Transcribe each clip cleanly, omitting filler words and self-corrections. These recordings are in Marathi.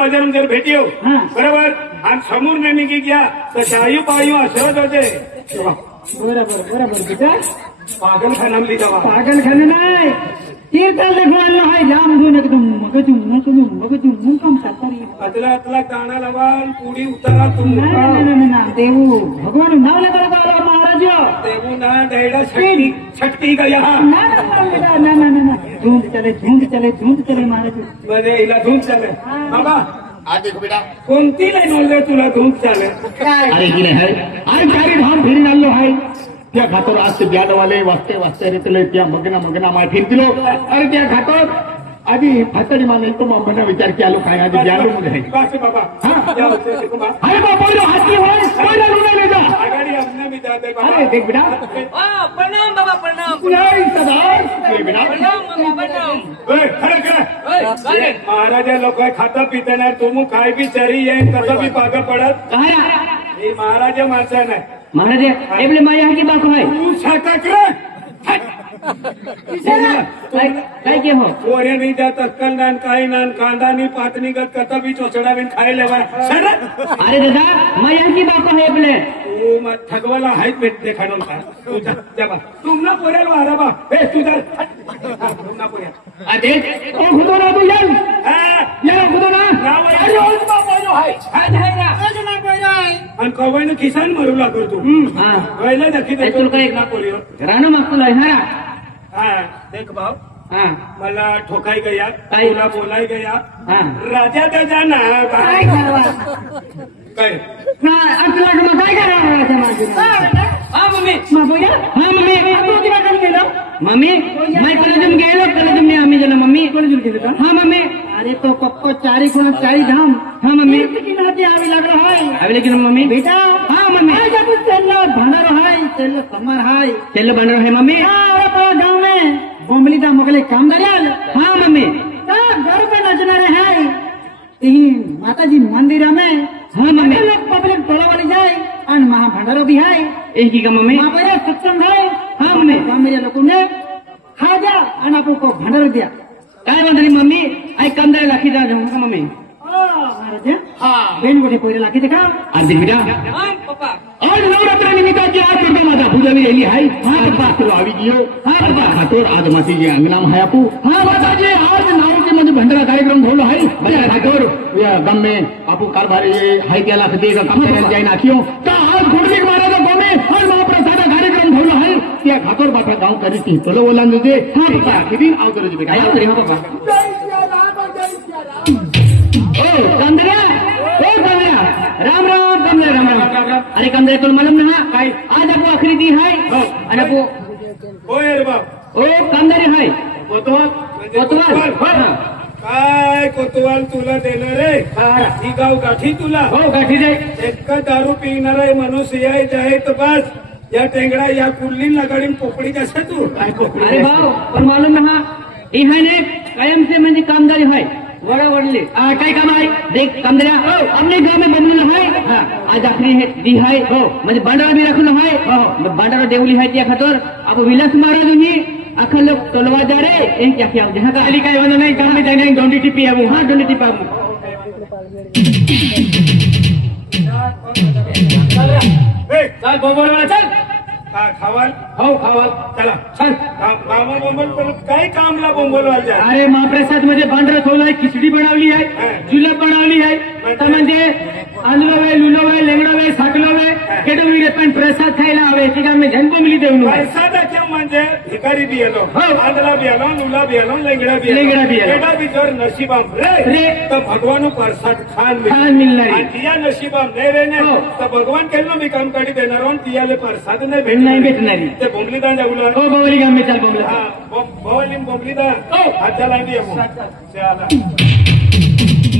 बाजारून जर भेटी येऊ बरोबर आणि समोर नाही निघी गया तर शायू पायू असत होते बरोबर बरोबर बेटा पागल खानामली जावा पागल खाने नाही तीर्थाल देखवायला हाय जाम धुन एकदम मगजून काम सातारी अतला अतला दाणा लावा पुडी उतारा तुम ना देऊ भगवान नाव लेकर महाराज देऊ ना डेढ़ा छट्टी का यहाँ ना धूंद चले महाराज बरे इला धूंद चले बाबा आज देखो बेटा कोणती नाही बोलले तुला धूंद चाले अरे की नाही अरे गाडी धाम फिरून आलो आहे त्या खातर आज ते ब्याडवाले वाचते रेतले त्या मगना माय फिर दिलो अरे त्या खातर आधी फातडी माने तो मम्मीने विचार की आलो काय आधी ब्याडो मध्ये बस बाबा अरे बाबा हाथी होय पहिला रुना ले जा आगाडी अपने भी जाते बाबा अरे देख बेटा प्रणाम बाबा प्रणाम नाही सदार ये बेटा प्रणाम खरं महाराजा लोक खाता पिता नाही तुम काय बी चरी येईन कसं बी पाग पडत हे महाराजा माणसा नाही महाराज एवढे माया की बात है तू छटक रे काय के हो कोरे नहीं जात अक्कल नान काही नान कांदा नहीं पातनी गत कथा भी चोचड़ा बिन खाए लेवा अरे दादा माया की बात है एवढे तू मत ठगवाला हाईत भेटते खाणून खा तू जा बा तुम ना पोऱ्याल वारा बा हे तू जा तुम ना पोऱ्या अरे ओ खुदो ना तू यार यार खुदो ना अरे ओस बाबा जो हाय हाय ना ना पोऱ्या आणि कवयन किसान मरू लागतो तू हां वयला नक्की ए, तुला काय- ना पोरियो राणो मागतो हा हा देख भाऊ हा मला ठोकाई गया काय? तुला बोलाई गया हा राजा त्याचा ना काय करावा काय ना आपला काय करावा हा मम्मी बोया हाँ मम्मी तू किती काम केलं मम्मी मैं कॉलेजम गेलो कॉलेजम में आम्ही गेलो मम्मी कॉलेजम केलं हाँ मम्मी अरे तो पप्पो चारी कोण चारी धाम हाँ मम्मी की नाती आवी लागलो हाय आवी लेकिन मम्मी बेटा हाँ मम्मी आज आपण चललो भांडारो हाय चललो समार हाय चललो भांडारो हाय मम्मी हाँ तो गांव में बोंबली दा मोगले कामदार आल हाँ मम्मी घर पे नचणारे हाय तीन माताजी मंदिर में हाँ मम्मी लोग पब्लिक टोला वाली जाए आणि महा भांडारो भी है एक ही का मम्मी महाराज सत्संग है हाँ मम्मी मेरे लोगों ने खा जा आणि आपको को भांडारो दिया काय म्हणते मम्मी आई कंदाय लाखी जा जाऊ का मम्मी महाराज हाँ बेन गोटे पोरे लाखी देखा आज बेटा हा पप्पा आज नवरात्र निमित्ताची आज बेटा माझा पूजावी राहिली आहे हाँ पप्पा तुला आवी गियो हाँ पप्पा खातोर आज मातीचे अंगनाम है आपू हाँ माताजी आज नावचे मध्ये भंडारा कार्यक्रम ठेवलो आहे बजा खातोर गम में आपू कारभारी हाय त्याला कधी काम करायला जाई नाखियो का आज गुरुजी महाराज गोमे आज महाप्रसाद कार्यक्रम ठेवलो आहे त्या खातोर बापा गाव करी ती तुला बोलान दे हाँ पप्पा किती आव करू बेटा काय तरी हो पप्पा ओ कंदऱ्या राम राम कंदऱ्या राम राम अरे कंदऱ्या तुला मालूम ना काय आज आपको आखरी दी है आणि आपको होय रे बाप ओ कंदरी है कोतवाल काय कोतवाल तुला देणार रे ही गाव गाठी तुला हो गाठी जाय एक दारू पिणार मनुष्य यायचं आहे तर बस या टेंगडा या कुल्ली लगाडी पोपडी कसं तू काय पोपडी अरे भाऊ पण मालूम ना ही है ने कायम से म्हणजे कामदारी है वड़ा वडले काय काम आहे देख कंदऱ्या हमने गांव में बनवलं है आज आखरी है दी है म्हणजे भांडारा भी रखलो है भांडारा देवली है त्या खातर अब विलास महाराज ही अखल लोग तलवा जा रे एक क्या क्या जहां का अली काय वाला नहीं गांव में जाने डोंडी टिपी आबू हां डोंडी टिपा आबू चल बोंबल वाला चल खावाल हो खावाल चला चल मामा बोंबल पर काय कामला बोंबल वाला जा अरे महाप्रसाद मध्ये भांडारा ठेवलाय खिचडी बनवली आहे जुलाब बनवली आहे म्हणजे आंधळो वे लुलो वे लेंगडो वे साकलो वे केडो वे पण प्रसाद खायला हवे ती का मी झंपो मिली देऊ प्रसादाच्या म्हणजे भिकारी बी आलो हो. आंधळा बी आलो लुला बी आलो लेंगडा बी लेंगडा बी आलो. केडा बी जर नशिबाम रे तर भगवान प्रसाद खान मिळणार आहे. तिया नशिबाम नाही रे हो. तर भगवान केलं मी काम काढी देणार आणि तियाले प्रसाद नाही नाही भेटणारी ते बोंबलीदान जाऊला हो बवली गाव में चल बोंबला हा बोवलीम बोंबलीदान हो हात लागी येऊ चला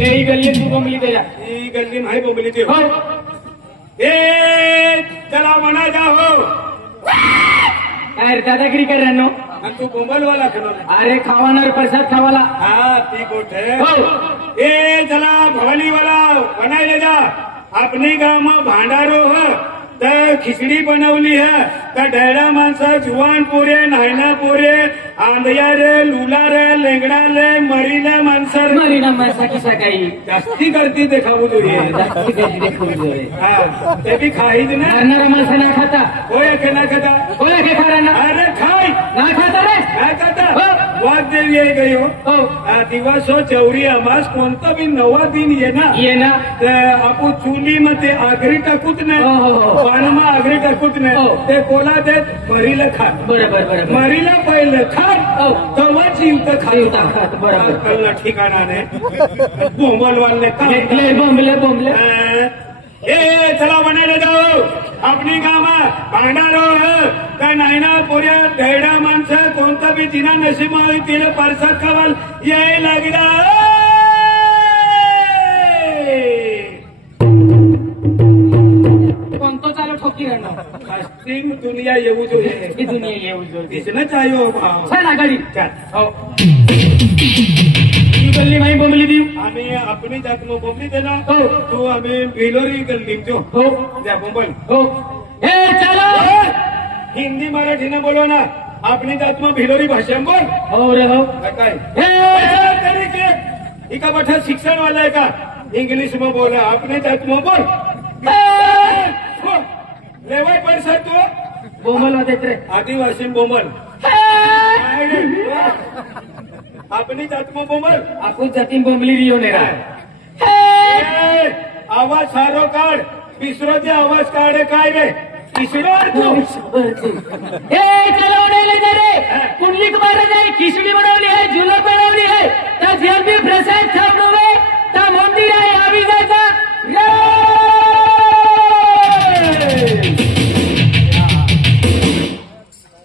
नाही गल्ली तू बोंबली दे ही गल्ली नाही बोंबली ते हो ए चला मना जा हो काय रे दादागिरी कर रहा नो आणि तू बोंबलवाला खनो अरे खावानार प्रसाद खावाला हा ती गोठे हो ए चला भवानी वाला बनायला जा अपने गाव में भांडारो है तर खिचड़ी बनवली है तर ढेडा माणसं जुवान पोरे नायना पोरे आंधया रे लुला रे लेंगडा रे मरीला माणसं मरीना माणसाची सकाळी जास्ती करती ते खाऊ तुझे जास्ती काही देखून जोरे हा ते बी खाईच ना करणारा माणसं ना खाता होय के ना खाता कोणा के खारा ना अरे खाय ना खाता रे काय खाता वाद देवी आहे गयो हो दिवस हो चौरी अमास कोणता बी नवा दिन ये ना ये ना आपण चुली मध्ये आगरी टाकूच नाही हो, हो, हो. पानमा आगरी टाकूच हो. नाही ते कोला देत मरीला खा बरोबर बरोबर मरीला पहिलं खा हो. तेव्हा चिंत चिंता खात, बरोबर. कल्ला ठिकाणाने बोंबलवालने भेटले बोंबले बोंबले ए चला बनायला जाऊ आपली गावा भांडारो त्या नायना पोऱ्या ढेडा माणसं कोणता बी तिना नशीब तिला परसाद खावाल याय लागला कोणतो चालू ठोकी राहणार फास्टिंग दुनिया येऊ જોઈએ ही दुनिया येऊ जो दिसणं चाहिए भाव चल आघाडी चल. हो गल्ली माई बोंबली दी आम्ही आपली जात बोंबली दे ना हो. तू आम्ही भिलोरी गल्ली जो हो द्या बोंबल हो ए चलो हिंदी मराठीने बोलवा ना आपली जात मग भिलोरी भाषा बोल हो रे हो काय ए तरी के एका बठा शिक्षण वाला आहे का इंग्लिश में बोला आपली जात में बोल लेवाय पैसा तू बोंबल होते रे आदिवासी बोंबल आपली जात में बोंबल आपण जातीन बोंबली रियो ने रा ए, आवाज सारो काढ पिसरोचे आवाज काढ काय रे पिसरो तू ए चलो उडायला जा रे कुंडलिक मारत आहे खिचडी बनवली आहे झुलत बनवली आहे त्या झेलबी प्रसाद थांबवे त्या मंदिर आहे आम्ही जायचा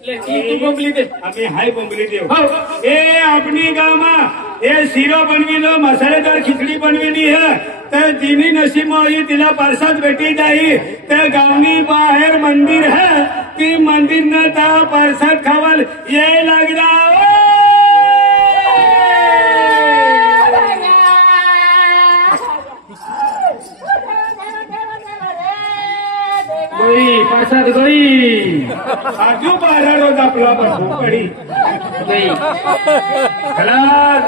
तू बोंबली दे आम्ही हाय बोंबली देव हो. ए आपली गामा हे शिरो बनविलं मसालेदार खिचडी बनविली है तर जिनी नसीब होई तिला परसाद भेटी जाई त्या गावनी बाहेर मंदिर है ती मंदिर न त्या परसाद खावाल ये लागला गोळी प्रसाद गोळी आजू बारा रोज आपला भूकडी गोळी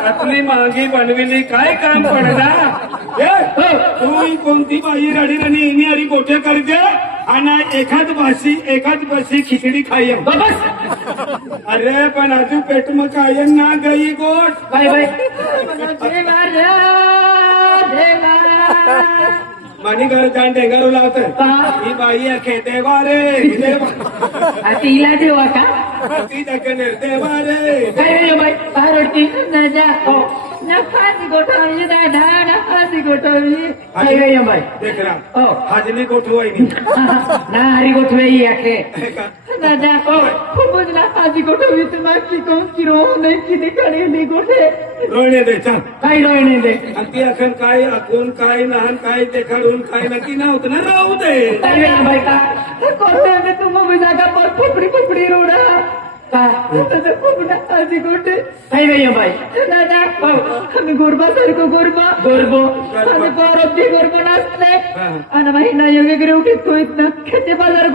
आपली मागी बनविली काय काम पडला तू कोणती बाई रडी रणी इनी अरी गोठे करते आणि एखाद बसी खिचडी खाय बस अरे पण आजू पेट मग काय ना गई गोठ बाय बाय देवा मानी घर जाण ढेंगारू लावत ही बाई खेते वारे तिला देवा का ती निर्ते वारे काय बाई पारोटी दादा नफासी गोठवली दादा नफासी गोठवली काय बाई देख रहा हो हाजली गोठवाई ना हरी गोठवे आखे दादा हो खूपच नफासी गोठवली तुम्हाला की कोण किरो नाही किती काढली गोठे रोळणे दे चल काही रोय नाही दे आणि ती अखन काय अकून काय लहान काय ते काढून काय नक्की नव्हतं ना राहू दे काय बाई का कोणते तुम्ही जागा पर फुपडी रोडा आजी गोटे काय बाई दादा आम्ही गोरबा गोरबो आम्ही गौरव गोरबो नाचले आणि महिना वगैरे उठतो इथं खेती बाजार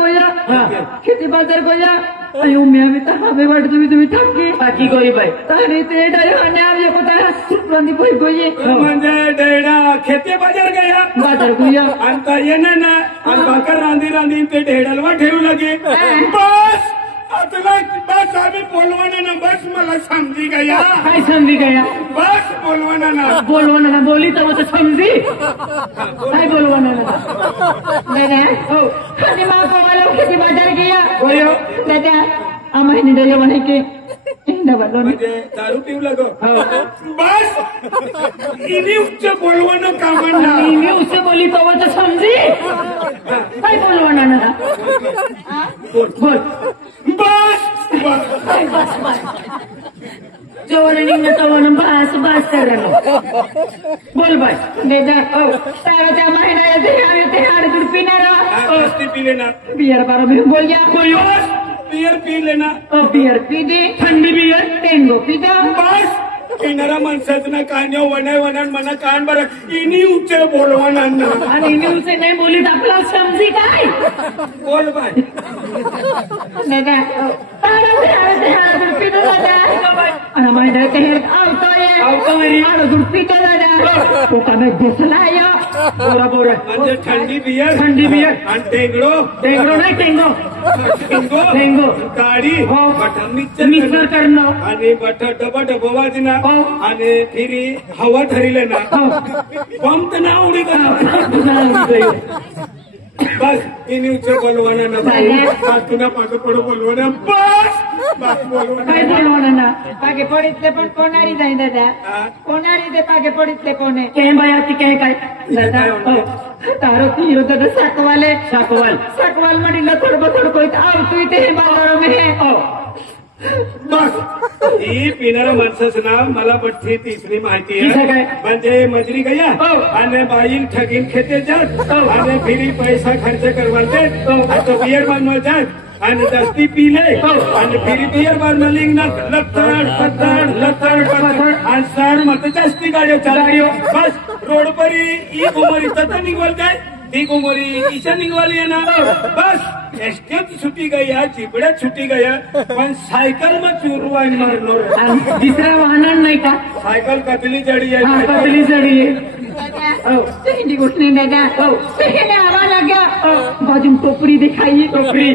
गोया आणि उम्मी आम्ही तर हमें वाट तुम्ही थांबकी बाकी गोई बाई आणि ते डायने आम्ही कोणता सुप्रंदी बोई गोई म्हणजे डेडा खेते बाजार गया बाजार गोया आणि येणं ना आणि भाकर रांधी ते ढेडलवा ठेवू लगे बस बस आम्ही बोलवाना ना बस मला समजी गया काय समजी गया बस बोलवाना ना बोलवाना बोली तर समजी काय बोलवाना हो आणि मग मला खेती बाजार गया बोलो दादा आम्हाला निडले म्हणे की म्हणजे दारू पिऊ लागो बस इनी उच्च बोलवानं कामांना मी उससे बोली तो समजी काय बोलवाना ना बोल बस जोवर निघणं तवण बास करायला बोल बाय दादा हो त्या महिना ते हाडगुड पिणार पिले ना बियर बारा मी बोल या बियर पी लेना बियर पी दे ठंडी बियर टेंगो पी जा बस येणारा माणसाचं कान्या वना वना मना कान बरं इनी उच्च बोलवाना आणि न्यूजचे नाही बोलीत आपला समजी काय बोल बाय दादा आणि माझ्या पितो दादा तो का घुसला या बरोबर म्हणजे थंडी बियर आणि टेंगडो नाही टेंगो गाडी हो. मिक्सर करणं आणि डबा डबा वाजना हो. आणि फिरी हवा ठरले ना पंप ना उडी बस इनी उच्च बोलवाना ना तुला पाक पडो बोलवाना बस बोलवाना काय बोलवाना पागे पडितले पण कोणारी जाई दादा कोणारी ते पागे पडितले कोणे के बायाची काय काय दादा तारो तीरो दादा साकवाल म्हणलं थोडं आव तू इथे बाजारो में बस ही पिणाऱ्या माणसाचं नाव मला बठ्ठी तिसरी माहिती आहे म्हणजे मजरी गया आणि बाईल ठगीन खेते जात आणि फिरी पैसा खर्च करवाते आता बियर बांधवा जात आणि जास्ती पिले आणि फिरी बियर बांधवा लिंगणार लत्तड आणि सर मत जास्ती गाड्या चालू बस रोड परी ई कुमारी तथा निघवाल काय ती कुमारी ईशा निघवाली आहे ना बस एसटीत छुटी गया चिपड्यात छुटी गया पण सायकल मग चोरू आणि मारणार दुसऱ्या वाहनात नाही का सायकल कतली जडी आहे कतली जडी आहे गोष्ट नाही दादा आवा लगा बाजू टोपरी दिखाई टोपरी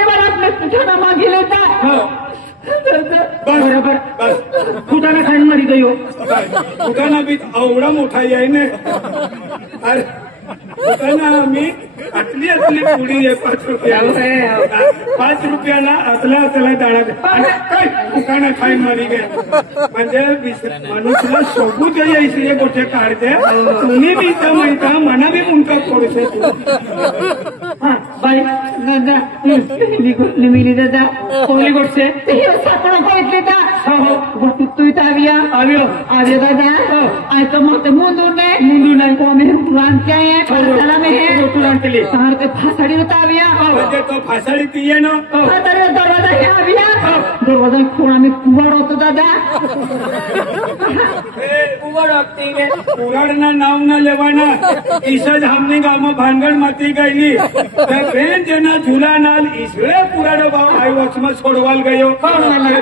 वाला आपल्या पुठाना मागे लेता बरोबर फुटाना खाण मरी गयो फुटाना बी एवढा मोठा आहे ना अरे फुटाना आम्ही आतली पुडी आहे 5 रुपया 5 रुपयाला आतला दाणा फुटाना खाईन मरी गे म्हणजे मनुष्यला सोबूच यायचे गोष्ट काढते तुम्ही बी इथं माहिता मना बी मुंका पडू बाई दादा निमिली दादा कोहली गोष्ट सापडा पळितले तू इथं आव्या दादा आयचं मग मुंदू नाही आम्ही रांधते आहे फळसाला में सहार ते फासाडी होता आव्या म्हणजे तो फासाडी पिये ना फासाडी दरवाजा हे आव्या दरवाजा खोड आम्ही कुवाड होतो दादा कुराडना नाव न लेवाना ईसज हमने गाव भानगड माती गईली बेन जना झुला नाल इसळे कुराड भाव आई वचमा सोडवाल गयो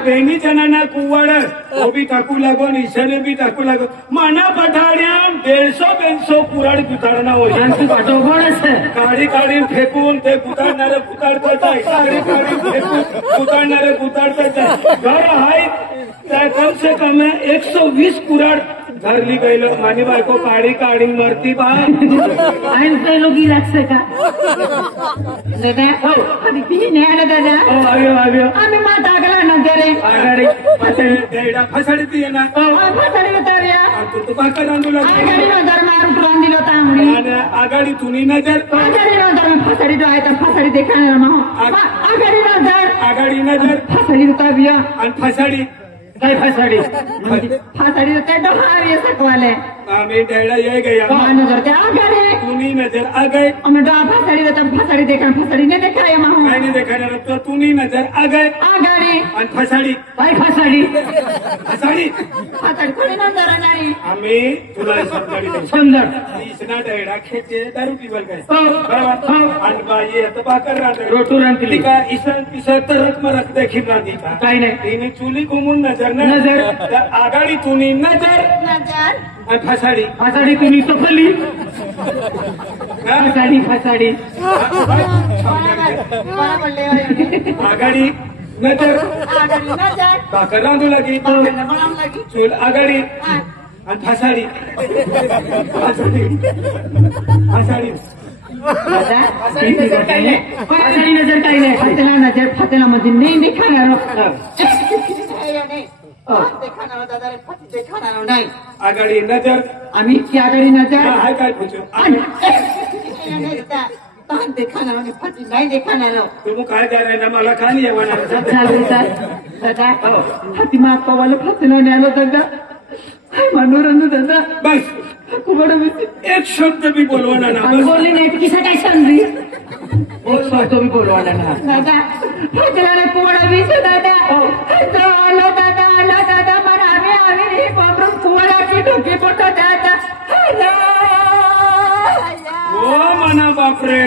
बेनी जनाना कुवाड वो भी टाकू लागो ईशाने भी टाकू लागो मना पठाड्या 150 कुराड गुताडना होईल काढी फेकून ते गुताडणारे गुताडतात काढी फेकून गुताडणारे गुताडतात घर आहे त्या कम से कम 120 कुराड धरली गईलो मानी बायको काढी मरती बा लोक लागছে का दादा आधी ती न्यायला दादा आव्यो आम्ही मात आगला नजरे आगाडी फसाडी ती ना फसाडी होता तू बाका रांधू लागली आगाडी नजर मारून रांधील होता आम्ही आणि आगाडी तुनी नजर आगाडी नजर फसाडी जो आहे तर फसाडी देखाणार मग आगाडी नजर फसाडी होता बिया आणि फसाडी काय फासाडी फासाडी त्या डोहावी सकवाले आम्ही डेड़ा ये गया नजर त्या आगाडी तुनी नजर आ गए हमें डोहा फासाडी देता फासाडी देखा फासाडी ने देखाया माहू काय नहीं देखा तो तुनी नजर आ गए आगाडी आणि फसाडी काय फासाडी फसाडी कोणी नजर नाही आम्ही तुला समजर इसना डेड़ा खेचे दारू पिवल काय बरोबर आणि बाई आता बाकर राहते रोटू रांधली का इसन तरक मरक देखील रांधी का काय नाही तिने चुली घुमून नजर आगाडी तुनी नजर आणि फसाडी तुम्ही सफली फसाडी आगाडी नजर भाकर रांधू लागी चूल आगाडी आणि फसाडी नजर काही नाही फातेला मध्ये नाही खाणार नाही आगाडी नजर आम्ही ती आगाडी नजर हाय काय पूछो देखाणार फाती नाही देखाणार तुम्ही काय जाणार ना मला का नाही येणार दादा फाती मागवायला फाती नाही आलो दादा मनोरंजन दादा बस एक शब्द भी बोलवाना ना बोलली नाही किसा काय समजी एक शब्द भी बोलवाना ना दादा फातीला पोळा विच दादा आलो दादा मला आम्ही पोरगी पोटा द्यायचा हो म्हणा बापरे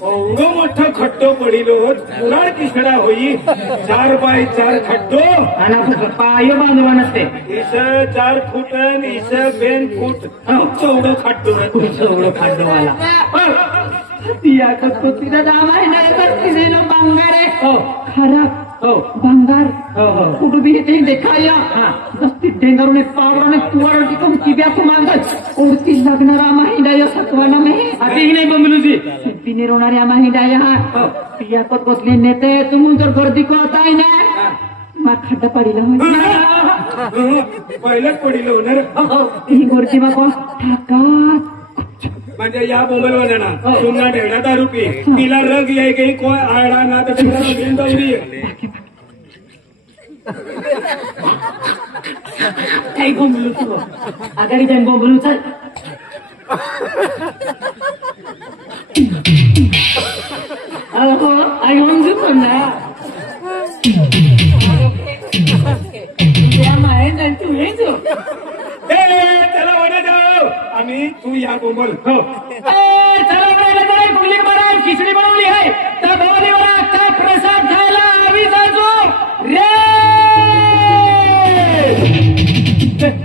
एवढं मोठं खड्डो पडिलो पुराड किसडा होई 4x4 खड्डो आणि पाय बांधवा नसते इस 4 फूट इस 2 फूट चौडं खड्डो एवढं खांडवाला तिया कसं तिचं नाव आहे ना तिने बांगार आहे हो खराब हो बांगार हो कुठं बी ते देखाया दस्ती डेंगरने पावराने तुवार कम किब्या को मांगत उडती लगणारा महिना या सत्वाना में आधी ही नाही बंगलुजी पिने रोणाऱ्या महिना या पिया पत बसले नेते तुम जर गर्दी को आता है ना मा खड्डा पडिला पहिलंच पडिलो होणार ही गोरची मा कोण ठाका म्हणजे या बोंबलवाल्याना तुम्हाला 1.5 रुपये तिला रग याय काही कोण आळा ना तर दौरी काही बोंबलू तू आघाडी जाईन बोंबलू चल अहो आई म्हणू पण ना माहेर तू हेच त्याला म्हणा जाऊ आणि तू या बोंबल हो चला कुठली बरा खिचडी बनवली आहे त्या भवानी मला काय प्रसाद खायला हवी जायचो रे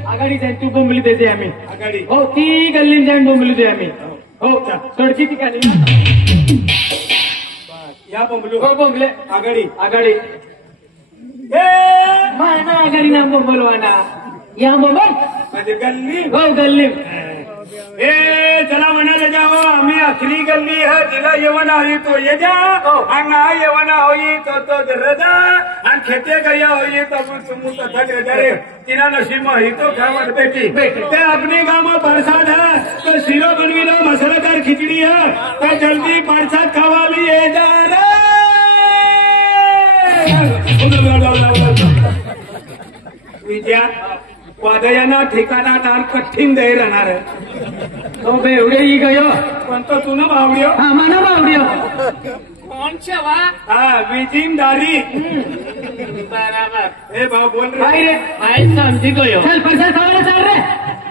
आघाडी जाईन तू बोंबली देते आम्ही आघाडी हो ती गल्लीत जाईन बोंबली दे आम्ही हो सडकी ठिकाणी या बोंबलू हो बोंबले आघाडी आघाडी ना आघाडी ना बोंबलवाना या बोंबल म्हणजे गल्ली हो गल्ली चला म्हणाले जाओ आम्ही आखरी गल्ली है तिला येवण हवी तो ये जा आणि ना येवण होई तो रजा आणि खेते गया होई तो तुम तथा रे तिना नसीब ही तो खावत बेटी ते अपने गांव में बरसात है तो सिरो बनवी लो मसालेदार खिचड़ी है तो जल्दी बरसात खावा भी ये जा रे विजया वादयाना ठिकाणा नाम कठीण दे राहणार तो बेवडे ही गयो पण तो तुला भावड्यो हा माना बावडियो कौन छवा हा विजिनदारी बराबर हे भाऊ बोल काय रे रे भाई समझी गयो चल प्रसाद खावायला चाल रे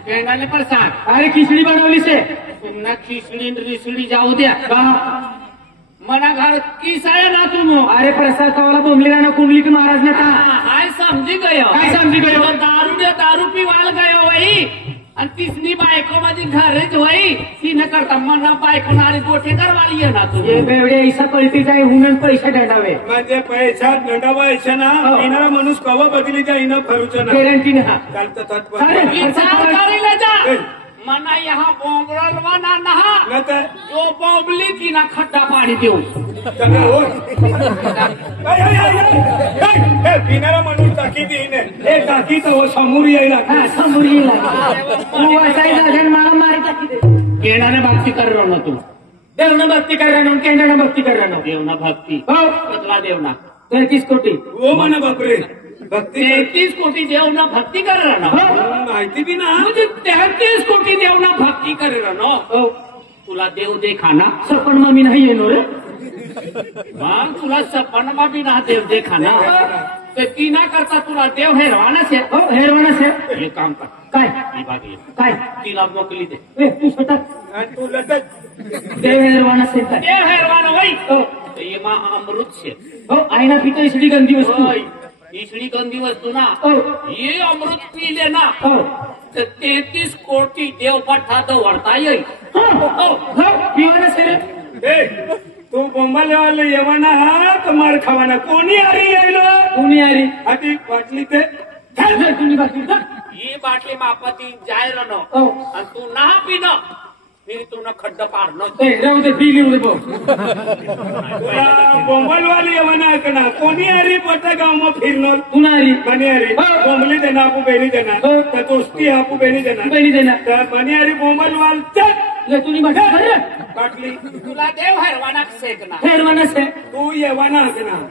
केंडाले प्रसाद अरे खिचडी बनवली से पुन्हा खिचडी रिसडी जाऊ द्या मना घर किसाया ना तुम अरे प्रसाद खावायला बोंबली ना कुंडली की महाराज ने कहा हाय समझी गयो काय समझी गयो? दारू पिवाल गयो वही आणि तिसनी बायको माझी घरच होई तिने करता मना बायको नारी गोठे करवाली आहे ना तू ये बेवडे ऐसा पलटी जाए हुनन पैसे डंडावे म्हणजे पैसा नटावायचा ना येणारा माणूस कवा बदली जाईन फरूचा ना गॅरंटी ना चालतं तत्व अरे, विचार करेला जा मना यहाँ बोंबलवाना नहा न तर जो बोंबली ती ना खड्डा पाणी देऊ सगळं हो पिणारा माणूस टाकी देईन हे टाकी तर समोर यायला हा समोर येईल तू असाई जागेन मला मारी टाकी दे केणाने भक्ती कर ना तू देवना भक्ती करणार केंद्रानं भक्ती करणार देवना भक्ती हो कसला देवना 33 कोटी हो म्हणा बापरे भक्ती 33 कोटी देवना भक्ती कर ना माहिती बी ना म्हणजे 33 कोटी देवना भक्ती कर ना हो तुला देव देखाना सपन मम्मी नाही येणार रे मग तुला सपनमा बी ना देव देखाना तर ती ना करता तुला देव हेरवानाच आहे हो हेरवाना से हे काम कर काय ही बाग ये. काय तिला मोकली दे ए तू स्वतः आणि तू लटक देव हेरवाना से काय देव हेरवान होई हो ये मा अमृत से हो आईना पिता इसडी गंदी वस्तू होय. इसली गंदी वस्तू ना हो ये अमृत पी लेना हो तर 33 कोटी देव पठा तो वरता येईल हो हो पिवाना से रे ए तू बोंबालेवाला येवाना हा तर मार खावाना कोणी आरी यायलो कोणी आरी आधी वाटली ते तुम्ही बाकी ही बाटली मापाती जाय नो हो आणि तू ना पिन फिर तू न खड्ड पाडणं ए राहू दे पी लिहू दे भाऊ तुला बोंबलवाली येवाना ऐकणार कोणी आरी पट्टा गाव मग फिरणार पुन्हा आरी मनी आरी बोंबली देणार आपू बेनी देणार तर दोस्ती आपू बेनी देणार बहिणी देणार तर मनी आरी बोंबलवाल चल ले तुम्ही बाकी रे बाटली तुला देव हेरवाना शेकना हेरवाना से तू येवाना ऐकणार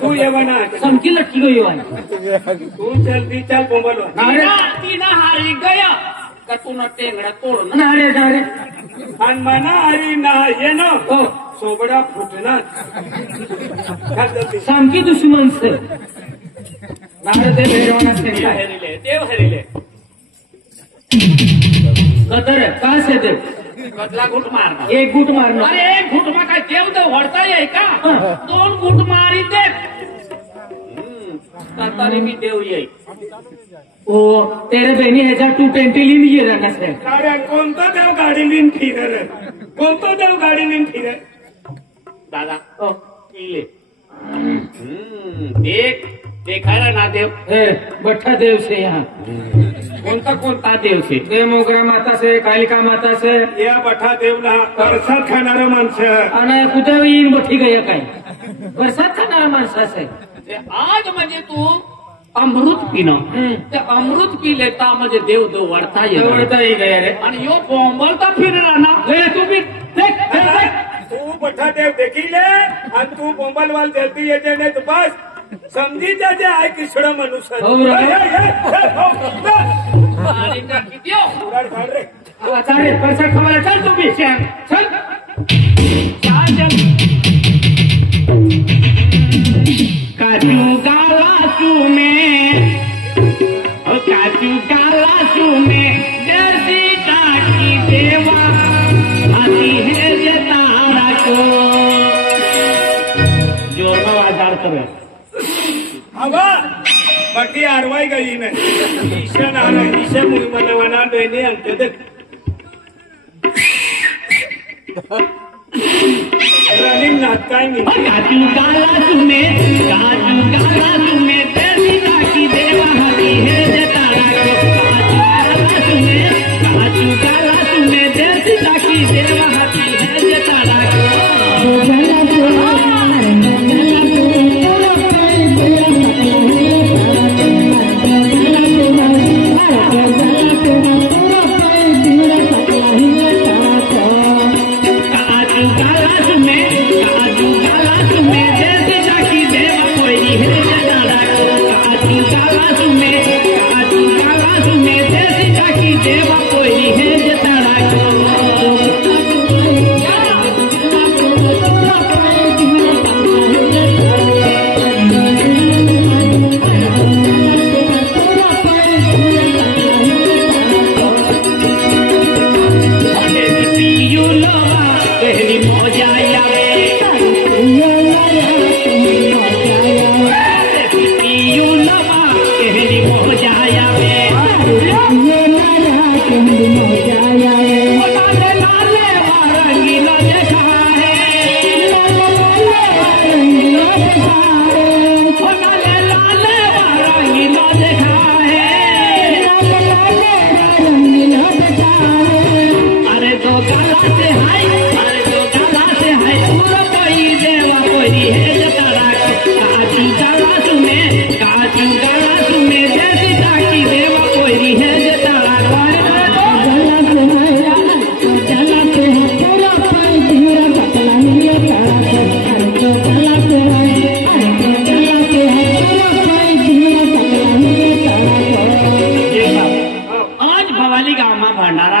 तू येवाना ऐकणार समकी लटकी गई वाली तू जल्दी चल बोंबलवाल तिनं हारी गया का तू न टेंगडा तोडणं नारे नारे आणि मना आरी ना ये ना हो सोबडा फुटणार समकी दुश्मन से ते भैरवानाच देव काय हरिले देव हरिले कतर का से देव कसला घुट मारणं एक गुट मारणं अरे एक घुट मा काय देव तर वळता येई का 2 घुट मारी दे तरी मी देव येई ओ तेरे बहिणी ह्याच्या 220 लिहिली गेला नसते अरे कोणता देव गाडी लिन फिरर कोणता देव गाडी लिन फिरर दादा पिले देख देखायला ना देव बठा देव से यहाँ कोणता देव से देव मोगरा माता से कालिका माता से या बठा देवला परसाद खाणारं माणसं आणि कुठे येईन बठी गया काय वर्षात खाणारा माणसा से ते आज म्हणजे तू अमृत पिणं ते अमृत पिले ता म्हणजे देव दो वळता एवढताही गया रे आणि यो बोंबलता फिरला ना तू बी देख तू बठा देव देखील आणि तू बोंबलवाल देती येते नाही तू बस समजी जाते आहे किसड मनुष्य हो रे. आणि टाकी देव रे चालेल पैसा खवायला चल तू बी चल काजू गालासू में काजू गालासू में जैसी टाकी देवा आती है जतारा को जोर आजार करे अबा बाकी आरवाई गई नाही ईशन आला ईशा मनवाना बेने अंकद रनिंग नाटकाय मी काजू गालासू में जैसी टाकी देवा आती है जतारा को काजू गालासू में जैसी टाकी देवा आती है जतारा काजू गालासू में जैसी टाकी देवा कोई है जतारा को काजू गालासू में जैसी टाकी देवा कोई है जतारा को पहली मौजा आवे पहली मौजा आवे लाले रंगीला देखा है लाले रंगीला देखा है अरे दो गाला से हाय पूरा कोई देवा कोई है जतारा काजू गालासू में जैसी टाकी देवा कोई है जतारा आज भवाली गावमा भंडारा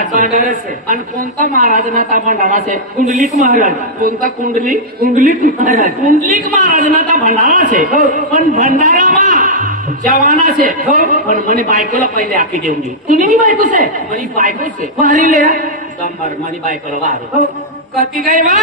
से आणि कोणता महाराज नाता भंडारा से कुंडलिक महाराज कोणता कुंडलिक महाराज नाता भंडारा से पण भंडारा मा जवाना से पण मनी बायकोला पहिले आखी देऊन देऊ तुम्ही मी बायको से मनी बायको से मारी ले मनी बायकोला वार कती गई वा